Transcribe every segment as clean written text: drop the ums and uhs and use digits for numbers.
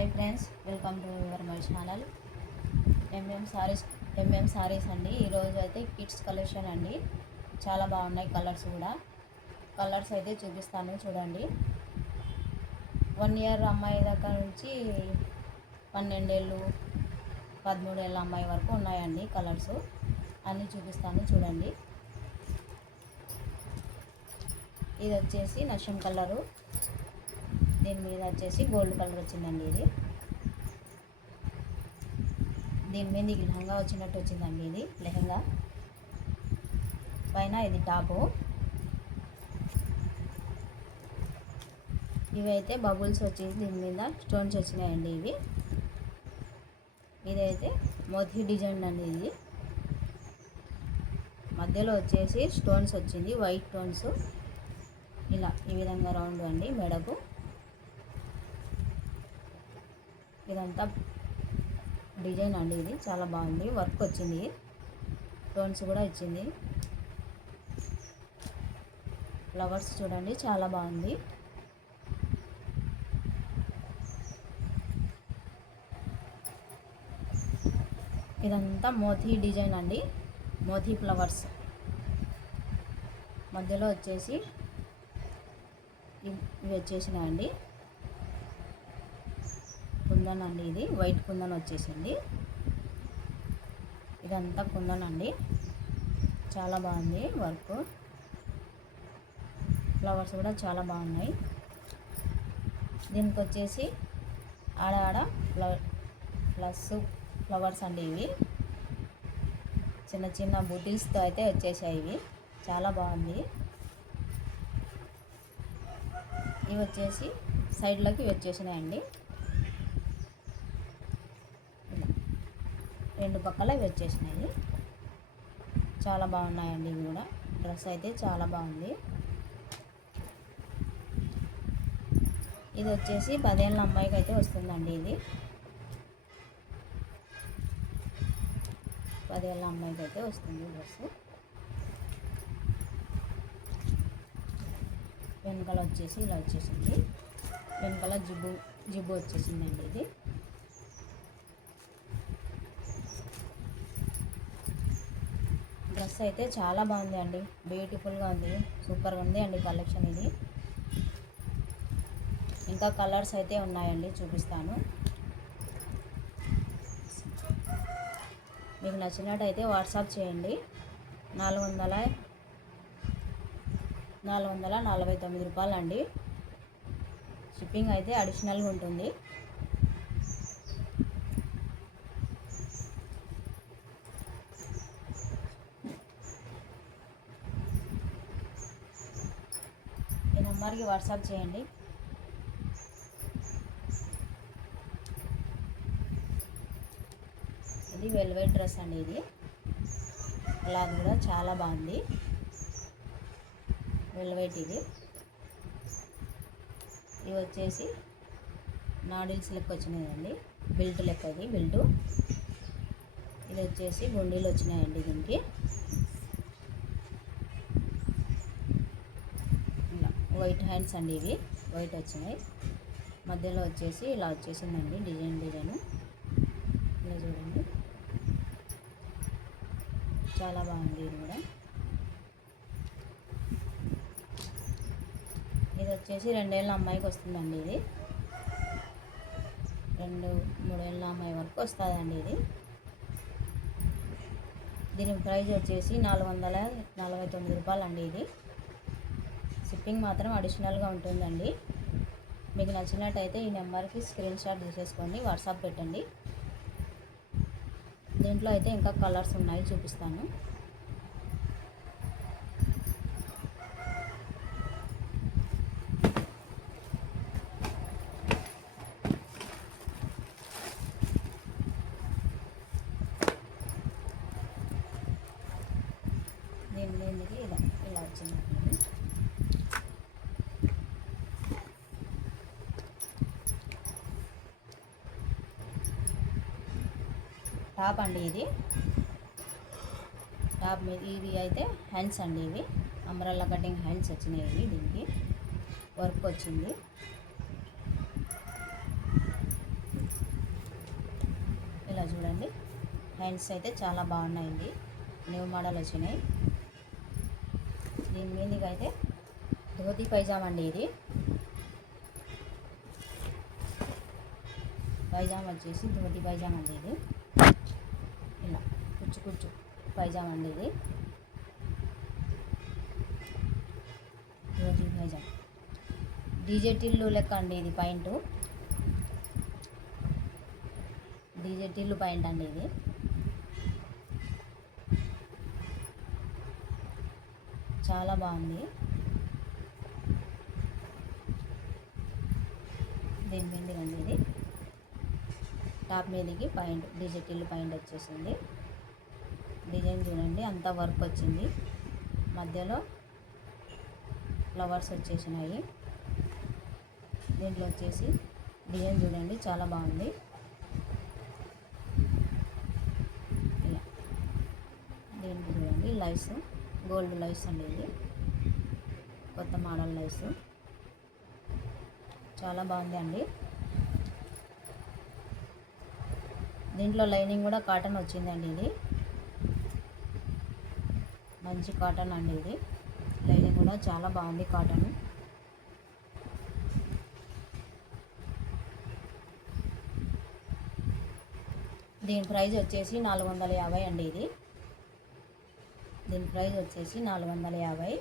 Hi friends, welcome to your my channel MM saris అండి. ఈరోజు అయితే కిడ్స్ కలెక్షన్ అండి. చాలా బాగున్నాయి కలర్స్ అయితే చూపిస్తాను చూడండి. 1 ఇయర్ అమ్మాయి దగ్గర నుంచి 12 ఏళ్ళు 13 ఏళ్ళ అమ్మాయి వరకు ఉన్నాయండి. కలర్స్ అన్నీ చూపిస్తాను చూడండి. ఇది వచ్చేసి నషం కలరు, దీని మీద వచ్చేసి గోల్డ్ కలర్ వచ్చిందండి. దీని మీద లెహంగా వచ్చినట్టు వచ్చిందండి. ఇది లెహంగా పైన ఇది టాపు. ఇవైతే బబుల్స్ వచ్చేసి దీని మీద స్టోన్స్ వచ్చినాయండి. ఇదైతే మోతీ డిజైన్ అండి. ఇది మధ్యలో వచ్చేసి స్టోన్స్ వచ్చింది, వైట్ స్టోన్స్. ఇలా ఈ విధంగా రౌండ్ అండి మెడకు. ఇదంతా డిజైన్ అండి. ఇది చాలా బాగుంది, వర్క్ వచ్చింది, స్టోన్స్ కూడా ఇచ్చింది. ఫ్లవర్స్ చూడండి, చాలా బాగుంది. ఇదంతా మోతీ డిజైన్ అండి, మోతీ ఫ్లవర్స్. మధ్యలో వచ్చేసి ఇవి వచ్చేసినాయండి కుందన్ అండి. ఇది వైట్ కుందన్ వచ్చేసింది. ఇదంతా కుందన్ అండి, చాలా బాగుంది వర్క్. ఫ్లవర్స్ కూడా చాలా బాగున్నాయి. దీనికి వచ్చేసి ఆడ ప్లస్ ఫ్లవర్స్ అండి. ఇవి చిన్న చిన్న బూటిల్స్తో అయితే వచ్చేసాయి. ఇవి చాలా బాగుంది. ఇవి వచ్చేసి సైడ్లోకి వచ్చేసినాయండి. రెండు పక్కల ఇవి వచ్చేసినాయి. చాలా బాగున్నాయండి. ఇవి కూడా డ్రెస్ అయితే చాలా బాగుంది. ఇది వచ్చేసి 10 ఏళ్ళ అమ్మాయికి అయితే వస్తుందండి. ఇది 10 ఏళ్ళ అమ్మాయికి అయితే వస్తుంది డ్రెస్. వెనకాల వచ్చేసి ఇలా వచ్చేసింది. వెనకాల జిబ్బు వచ్చేసిందండి. ఇది డ్రెస్ అయితే చాలా బాగుంది అండి, బ్యూటిఫుల్గా ఉంది, సూపర్గా ఉంది అండి కలెక్షన్. ఇది ఇంకా కలర్స్ అయితే ఉన్నాయండి, చూపిస్తాను. మీకు నచ్చినట్టయితే వాట్సాప్ చేయండి. 449 రూపాయలు అండి. షిప్పింగ్ అయితే అడిషనల్గా ఉంటుంది. ఈ నెంబర్కి వాట్సాప్ చేయండి. ఇది వెల్వెట్ డ్రెస్ అండి. ఇది అలా కూడా చాలా బాగుంది, వెల్వెట్. ఇవి వచ్చేసి నాడిల్స్ లెక్క వచ్చినాయండి, బెల్ట్ లెక్క. ఇది బెల్టు. ఇది వచ్చేసి గుండీలు వచ్చినాయండి. దీనికి వైట్ హ్యాండ్స్ అండి. ఇవి వైట్ వచ్చినాయి. మధ్యలో వచ్చేసి ఇలా వచ్చేసిందండి డిజైన్. ఇలా చూడండి, చాలా బాగుంది. ఇది కూడా ఇది వచ్చేసి 2 ఏళ్ళ అమ్మాయికి వస్తుందండి. ఇది 2-3 ఏళ్ళ అమ్మాయి వరకు వస్తుందండి. దీని ప్రైస్ వచ్చేసి 449 రూపాయలు అండి. ఇది షిప్పింగ్ మాత్రం అడిషనల్గా ఉంటుందండి. మీకు నచ్చినట్టయితే ఈ నెంబర్కి స్క్రీన్ షాట్ తీసేసుకోండి, వాట్సాప్ పెట్టండి. దీంట్లో అయితే ఇంకా కలర్స్ ఉన్నాయి, చూపిస్తాను. దీనికి ఇలా వచ్చింది. టాప్ అండి. ఇది టాప్ మీద ఇవి అయితే హ్యాండ్స్ అండి. ఇవి అంబ్రెల్లా కటింగ్ హ్యాండ్స్ వచ్చినాయి. దీనికి వర్క్ వచ్చింది. చూడండి. హ్యాండ్స్ అయితే చాలా బాగున్నాయండి, న్యూ మోడల్ వచ్చినాయి. దీని మీదకి అయితే ధోతి పైజామా అండి. ఇది పైజామా వచ్చేసి ధోతి పైజామా అండి. ఇది ఇలా కుచ్చు కుచ్చు పైజామా అండి. ఇది ధోతి పైజామా డీజే టిల్లు లెక్క అండి. ఇది పాయింట్ డీజే టిల్లు పాయింట్ అండి. ఇది చాలా బాగుంది. దీని మీద అండి ఇది టాప్ మీదకి పాయింట్ డీజే టిల్లు పాయింట్ వచ్చేసింది. డిజైన్ చూడండి, అంతా వర్క్ వచ్చింది. మధ్యలో ఫ్లవర్స్ వచ్చేసినాయి. దీంట్లో వచ్చేసి డిజైన్ చూడండి, చాలా బాగుంది. ఇలా దీంట్లో చూడండి లైస్, గోల్డ్ లైస్ అండి. ఇది కొత్త మోడల్ లైస్, చాలా బాగుంది అండి. దీంట్లో లైనింగ్ కూడా కాటన్ వచ్చిందండి. ఇది మంచి కాటన్ అండి. ఇది లైనింగ్ కూడా చాలా బాగుంది కాటన్. దీని ప్రైస్ వచ్చేసి 450 అండి. ఇది దీని ప్రైస్ వచ్చేసి 450.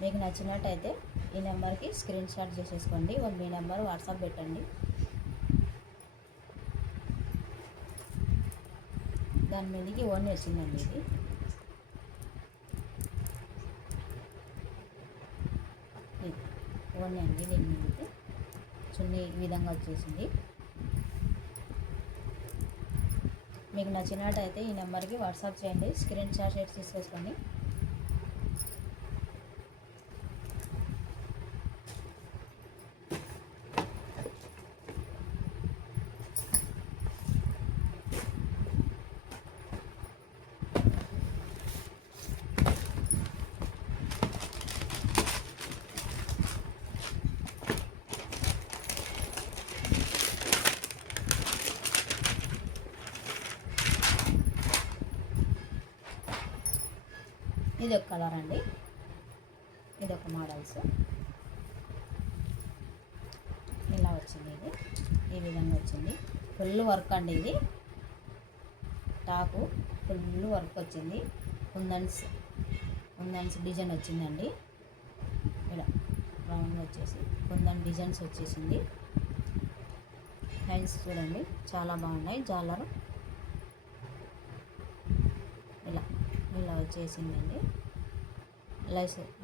మీకు నచ్చినట్టయితే ఈ నెంబర్కి స్క్రీన్ షాట్ చేసేసుకోండి. మీ నెంబర్ వాట్సాప్ పెట్టండి. దాని మీదకి ఓన్లీ వచ్చిందండి. ఇది ఓన్లీ అండి. దీని మీదకి చున్నీ ఈ విధంగా వచ్చేసింది. మీకు నచ్చినట్టయితే ఈ నెంబర్కి వాట్సాప్ చేయండి, స్క్రీన్ షాట్ తీసేసుకోండి. ఇది ఒక కలర్ అండి. ఇది ఒక మోడల్స్ ఇలా వచ్చింది. ఇది ఈ విధంగా వచ్చింది. ఫుల్ వర్క్ అండి. ఇది టాపు ఫుల్ వర్క్ వచ్చింది. కుందన్స్ డిజైన్ వచ్చిందండి. ఇలా రౌండ్ వచ్చేసి కుందన్ డిజైన్స్ వచ్చేసింది. హ్యాండ్స్ చూడండి, చాలా బాగున్నాయి. జాలర్ ఇలా వచ్చేసిందండి.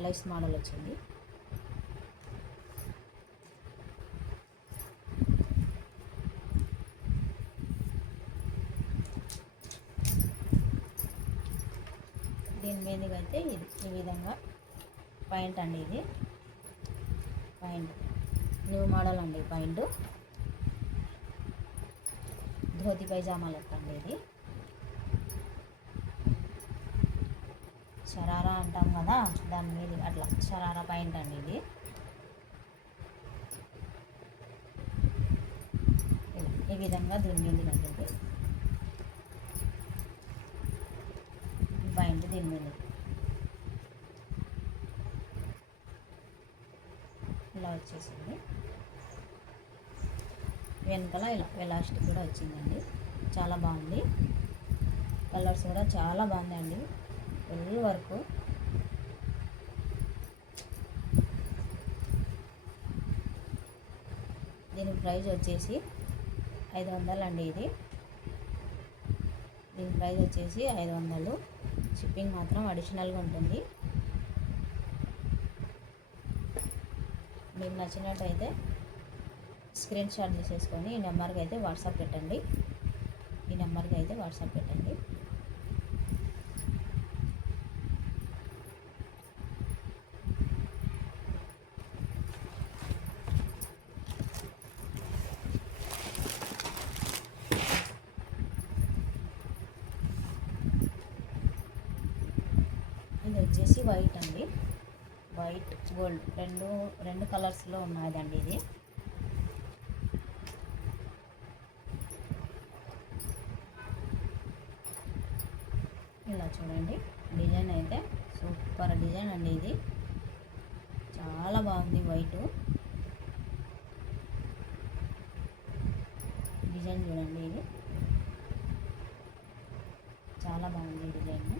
లైస్ మోడల్ వచ్చింది. దీని మీదకి అయితే ఇది ఈ విధంగా పాయింట్ అండి. ఇది పాయింట్ న్యూ మోడల్ అండి. పాయింట్ ధోతి పైజామా లెక్క అండి. ఇది షరారా అంటాం కదా, దాని మీద అట్లా షరారా పాయింట్ అండి. ఇది ఈ విధంగా దీని మీద కట్టింది పాయింట్. దీని మీద ఇలా వచ్చేసింది. వెనకాల ఇలా ఎలాస్టిక్ కూడా వచ్చిందండి. చాలా బాగుంది. కలర్స్ కూడా చాలా బాగుందండి. Full work. దీని ప్రైస్ వచ్చేసి 500 అండి. ఇది దీని ప్రైస్ వచ్చేసి 500. షిప్పింగ్ మాత్రం అడిషనల్గా ఉంటుంది. మీకు నచ్చినట్టయితే స్క్రీన్ షాట్ తీసేసుకొని ఈ నెంబర్కి అయితే వాట్సాప్ పెట్టండి. ఇది వచ్చేసి వైట్ అండి. వైట్ గోల్డ్ రెండు కలర్స్లో ఉన్నదండి. ఇది చూడండి డిజైన్ అయితే సూపర్ డిజైన్ అండి. ఇది చాలా బాగుంది. వైట్ డిజైన్ చూడండి, ఇది చాలా బాగుంది డిజైన్.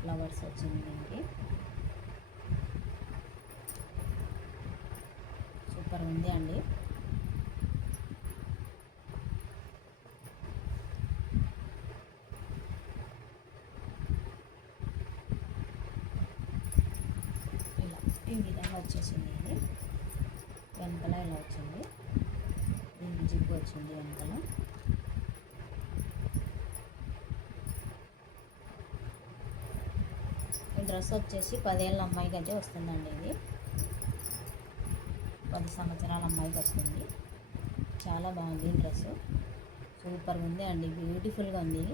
ఫ్లవర్స్ వచ్చింది దీనికి, సూపర్ ఉంది అండి. ఇలా ఈ విధంగా వచ్చేసింది. ఇది వెనకాల ఇలా వచ్చింది, దీనికి జిప్ వచ్చింది వెనకాల. ఈ డ్రెస్ వచ్చేసి 10 ఏళ్ళ అమ్మాయికి అయితే వస్తుందండి. ఇది 10 సంవత్సరాల అమ్మాయికి వస్తుంది. చాలా బాగుంది డ్రెస్, సూపర్ ఉంది అండి. బ్యూటిఫుల్గా ఉంది.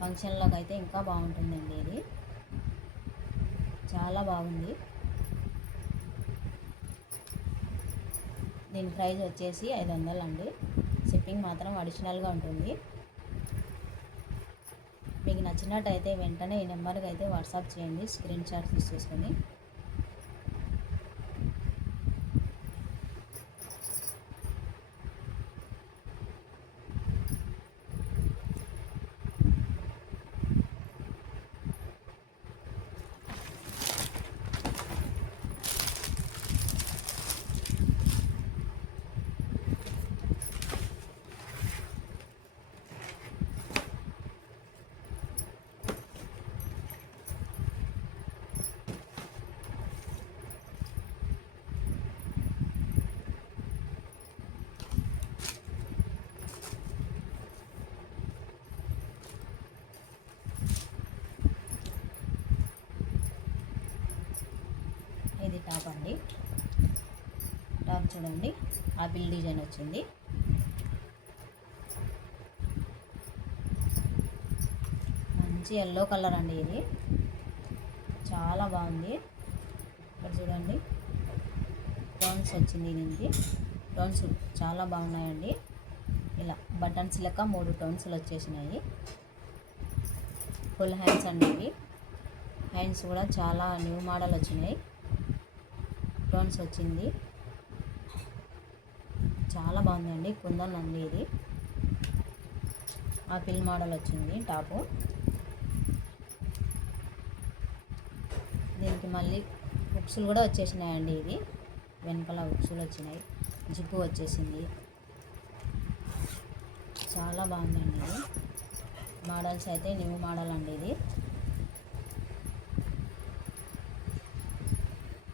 ఫంక్షన్లోకి అయితే ఇంకా బాగుంటుందండి. ఇది చాలా బాగుంది. దీని ప్రైస్ వచ్చేసి 500 అండి. షిప్పింగ్ మాత్రం అడిషనల్గా ఉంటుంది. మీకు నచ్చినట్టయితే వెంటనే ఈ నెంబర్కి అయితే వాట్సాప్ చేయండి, స్క్రీన్ షాట్ తీసుకొని. ఇది టాప్ అండి. టాప్ చూడండి, ఆపిల్ డిజైన్ వచ్చింది. మంచి ఎల్లో కలర్ అండి. ఇది చాలా బాగుంది. ఇక్కడ చూడండి టోన్స్ వచ్చింది. దీనికి టోన్స్ చాలా బాగున్నాయండి. ఇలా బటన్స్ లెక్క 3 టోన్స్లు వచ్చేసినాయి. ఫుల్ హ్యాండ్స్ అండి. ఇవి హ్యాండ్స్ కూడా చాలా న్యూ మోడల్ వచ్చినాయి. టోన్స్ వచ్చింది, చాలా బాగుందండి. కుందన్ అండి. ఇది ఆపిల్ మోడల్ వచ్చింది టాపు. దీనికి మళ్ళీ హుక్స్లు కూడా వచ్చేసినాయండి. ఇది వెనకాల హుక్స్లు వచ్చినాయి, జిప్పు వచ్చేసింది. చాలా బాగుందండి. ఇది మోడల్స్ అయితే న్యూ మోడల్ అండి. ఇది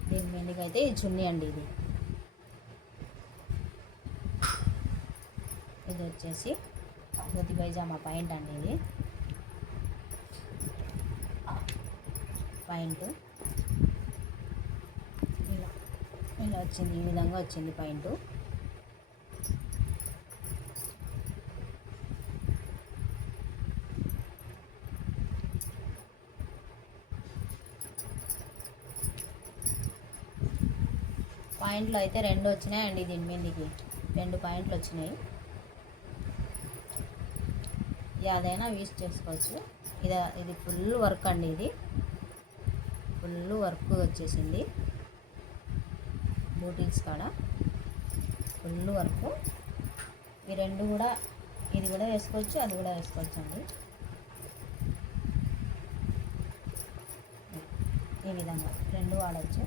దీని మీదకి అయితే ఈ చున్నీ అండి. ఇది వచ్చేసి ధోతి పైజామా పాయింట్ అండి. ఇది పాయింట్ ఇలా ఇలా వచ్చింది. ఈ విధంగా వచ్చింది పాయింట్. పాయింట్లు అయితే 2 వచ్చినాయండి. దీని మీదకి 2 పాయింట్లు వచ్చినాయి. ఏదైనా యూస్ చేసుకోవచ్చు. ఇది ఫుల్ వర్క్ అండి. ఇది ఫుల్ వర్క్ వచ్చేసింది. బూటీస్ కాడ ఫుల్ వర్క్. ఈ 2 కూడా, ఇది కూడా వేసుకోవచ్చు, అది కూడా వేసుకోవచ్చు అండి. ఈ విధంగా 2 వాడచ్చు.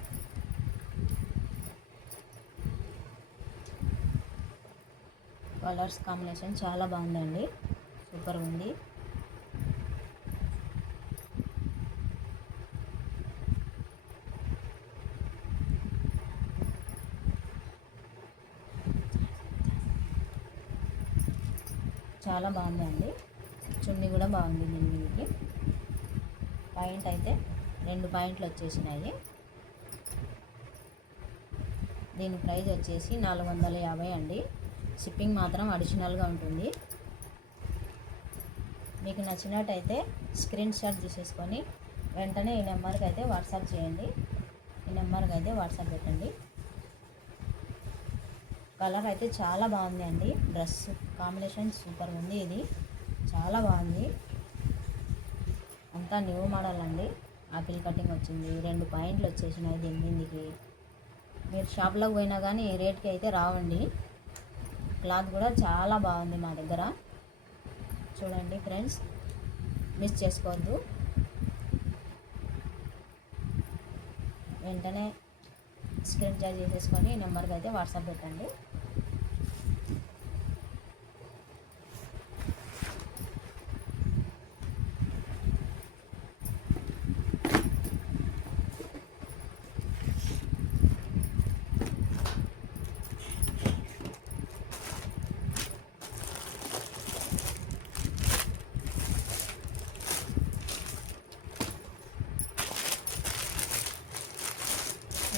కలర్స్ కాంబినేషన్ చాలా బాగుందండి, సూపర్ ఉంది. చాలా బాగుందండి. చున్నీ కూడా బాగుంది. దీనికి పాయింట్ అయితే 2 పాయింట్లు వచ్చేసినాయి. దీని ప్రైస్ వచ్చేసి 450 అండి. షిప్పింగ్ మాత్రం అడిషనల్గా ఉంటుంది. మీకు నచ్చినట్టయితే స్క్రీన్ షాట్ తీసేసుకొని వెంటనే ఈ నెంబర్కి అయితే వాట్సాప్ చేయండి. ఈ నెంబర్కి అయితే వాట్సాప్ పెట్టండి. కలర్ అయితే చాలా బాగుంది అండి. డ్రెస్ కాంబినేషన్ సూపర్ ఉంది. ఇది చాలా బాగుంది. అంతా న్యూ మోడల్ అండి. ఆపిల్ కటింగ్ వచ్చింది, 2 పాయింట్లు వచ్చేసినాయి దీనికి. మీరు షాప్లోకి పోయినా కానీ ఈ రేట్కి అయితే రావండి. క్లాత్ కూడా చాలా బాగుంది మా దగ్గర. చూడండి ఫ్రెండ్స్, మిస్ చేసుకోవద్దు. వెంటనే స్క్రీన్ షాట్ చేసేసుకొని నెంబర్కి అయితే వాట్సాప్ పెట్టండి.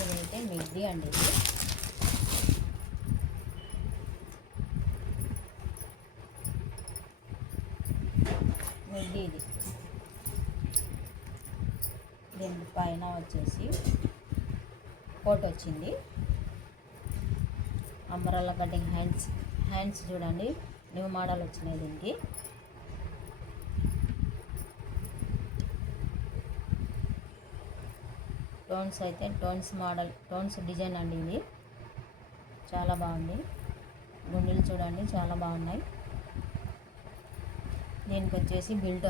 ఇదైతే మిడ్డీ అండి. మిడ్డీ ఇది. దీని పైన వచ్చేసి కోట్ వచ్చింది. అంబరెల్లా కటింగ్ హ్యాండ్స్ చూడండి, న్యూ మోడల్ వచ్చినాయి దీనికి. టోన్స్ అయితే టోన్స్ డిజైన్ అండి ఇది. చాలా బాగుంది. గుండెలు చూడండి చాలా బాగున్నాయి. దీనికి వచ్చేసి బిల్ట్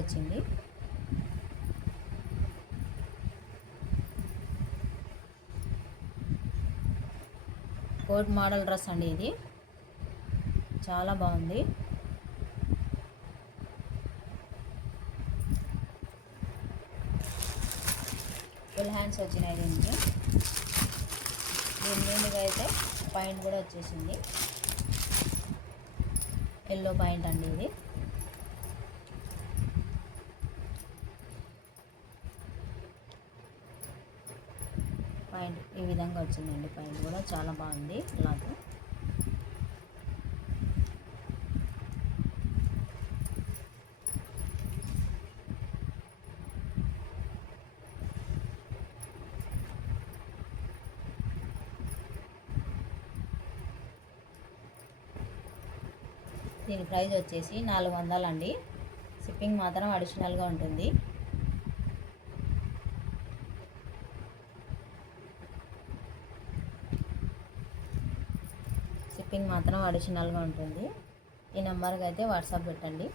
వచ్చింది. కోట్ మోడల్ డ్రెస్ అండి ఇది. చాలా బాగుంది. ఫుల్ హ్యాండ్స్ వచ్చినాయి దీనికి. దీని మీదుగా అయితే పాయింట్ కూడా వచ్చేసింది. ఎల్లో పాయింట్ అండి ఇది. పాయింట్ ఈ విధంగా వచ్చిందండి. పాయింట్ కూడా చాలా బాగుంది క్లాత్. దీని ప్రైస్ వచ్చేసి 400 అండి. షిప్పింగ్ మాత్రం అడిషనల్గా ఉంటుంది. ఈ నెంబర్కి అయితే వాట్సాప్ పెట్టండి.